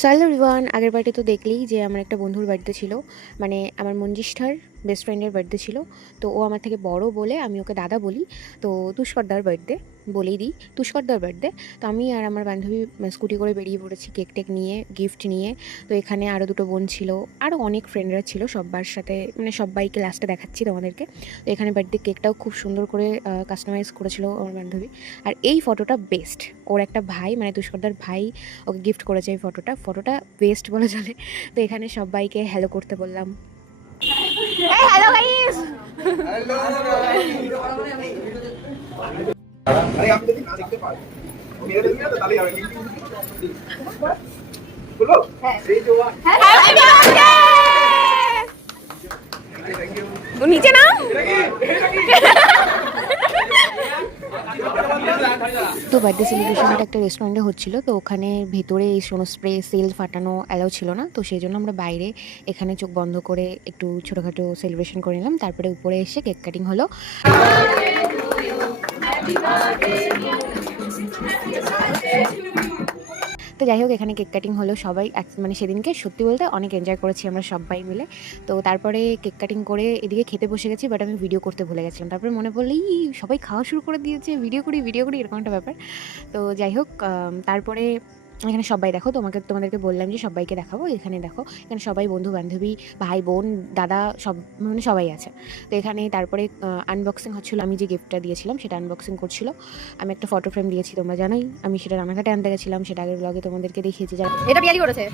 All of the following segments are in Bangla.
সো হ্যালো এভরিওয়ান, আগের বাড়িতে তো দেখলেই যে আমার একটা বন্ধুর বাড়িতে ছিল, মানে আমার মঞ্জিষ্ঠার বেস্ট ফ্রেন্ডের বার্থডে ছিল। তো ও আমার থেকে বড় বলে আমি ওকে দাদা বলি। তো তুষ্করদার বার্থডে বলেই দিই, তুষ্করদার বার্থডে। তো আমি আর আমার বান্ধবী স্কুটি করে বেরিয়ে পড়েছি কেক টেক নিয়ে, গিফট নিয়ে। তো এখানে আরও দুটো বোন ছিল, আরও অনেক ফ্রেন্ডরা ছিল, সবার সাথে মানে সবাইকে লাস্টে দেখাচ্ছি তোমাদেরকে। তো এখানে বার্থডে কেকটাও খুব সুন্দর করে কাস্টমাইজ করেছিল আমার বান্ধবী। আর এই ফটোটা বেস্ট, ওর একটা ভাই মানে তুষ্করদার ভাই ওকে গিফট করেছে এই ফটোটা বেস্ট বলে চলে। তো এখানে সবাইকে হ্যালো করতে বললাম। হ্যালো গাইস, আরে আপনি যদি না দেখতে পারেন মেরে দেবেন না তাহলে হবে বলো হ্যাঁ 3 2 1 হ্যাপি বার্থডে। ও নিচে না। তো বার্থডে সেলিব্রেশনটা একটা রেস্টুরেন্টে হচ্ছিল, তো ওখানে ভেতরে এই সোনো স্প্রে সেল ফাটানো অ্যালাউ ছিল না। তো সেই জন্য আমরা বাইরে এখানে চোখ বন্ধ করে একটু ছোটোখাটো সেলিব্রেশন করে নিলাম। তারপরে উপরে এসে কেক কাটিং হলো। তো যাই হোক, এখানে কেক কাটিং হলো, সবাই মানে সেদিনকে সত্যি বলতে অনেক এনজয় করেছি আমরা সবাই মিলে। তো তারপরে কেক কাটিং করে এদিকে খেতে বসে গেছি, বাট আমি ভিডিও করতে ভুলে গেছিলাম। তারপরে মনে পড়লেই সবাই খাওয়া শুরু করে দিয়েছে, ভিডিও করি এরকম একটা ব্যাপার। তো যাই হোক, তারপরে এখানে সবাই দেখো, তোমাদেরকে বললাম যে সবাইকে দেখাবো। এখানে দেখো, এখানে সবাই বন্ধু বান্ধবী, ভাই বোন, দাদা, সব মানে সবাই আছে। তো এখানে তারপরে আনবক্সিং হচ্ছিলো, আমি যে গিফটটা দিয়েছিলাম সেটা আনবক্সিং করছিল। আমি একটা ফটো ফ্রেম দিয়েছি, তোমরা জানোই আমি সেটা রানাঘাটে আনতে গেছিলাম, সেটা আগের ব্লগে তোমাদেরকে দেখিয়েছি। যারা এটা বিয়ারি করেছে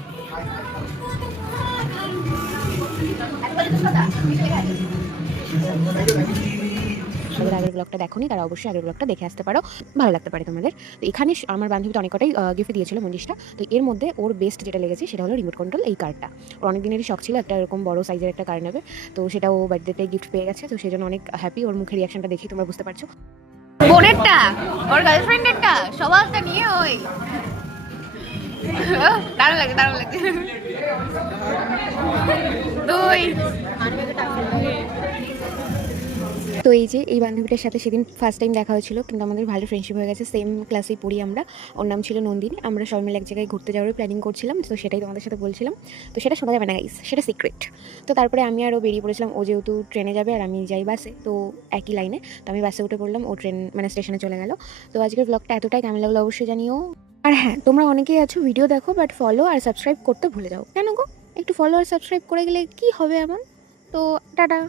তাদের আগের ব্লগটা দেখোনি, তারা অবশ্যই আগের ব্লগটা দেখে আসতে পারো, ভালো লাগতে পারে তোমাদের। তো এখানে আমার বান্ধবী তো অনেক কটাই গিফট দিয়েছিল মঞ্জিসটা। তো এর মধ্যে ওর বেস্ট যেটা লেগেছে সেটা হলো রিমোট কন্ট্রোল এই কারটা। ওর অনেক দিনেরই শখ ছিল একটা এরকম বড় সাইজের একটা কার নেবে। তো সেটা ও বার্থডেতে গিফট পেয়ে গেছে, তো সেই জন্য অনেক হ্যাপি। ওর মুখের রিয়াকশনটা দেখেই তোমরা বুঝতে পারছো। বোনেরটা ওর গার্লফ্রেন্ডেরটা সবাইটা নিয়ে ওই দারুণ লাগে দুই তো এই যে এই বান্ধবীটার সাথে সেদিন ফার্স্ট টাইম দেখা হয়েছিল, কিন্তু আমাদের ভালো ফ্রেন্ডশিপ হয়ে গেছে। সেম ক্লাসেই পড়ি আমরা। ওর নাম ছিল নন্দিনী। আমরা সবাই মিলে এক জায়গায় ঘুরতে যাওয়ার প্ল্যানিং করছিলাম, তো সেটাই তোমাদের সাথে বলছিলাম। তো সেটা শোনা যাবে না গাইস, সেটা সিক্রেট। তো তারপরে আমি আরও বেরিয়ে পড়েছিলাম। ও যেহেতু ট্রেনে যাবে আর আমি যাই বাসে, তো একই লাইনে। তো আমি বাসে উঠে পড়লাম, ও ট্রেন মানে স্টেশনে চলে গেল। তো আজকের ব্লগটা এতটাই, কেমন লাগলো অবশ্যই জানিও। আর হ্যাঁ, তোমরা অনেকেই আছো ভিডিও দেখো বাট ফলো আর সাবস্ক্রাইব করতে ভুলে যাও কেন গো? একটু ফলো আর সাবস্ক্রাইব করে গেলে কি হবে এমন। তো টাটা।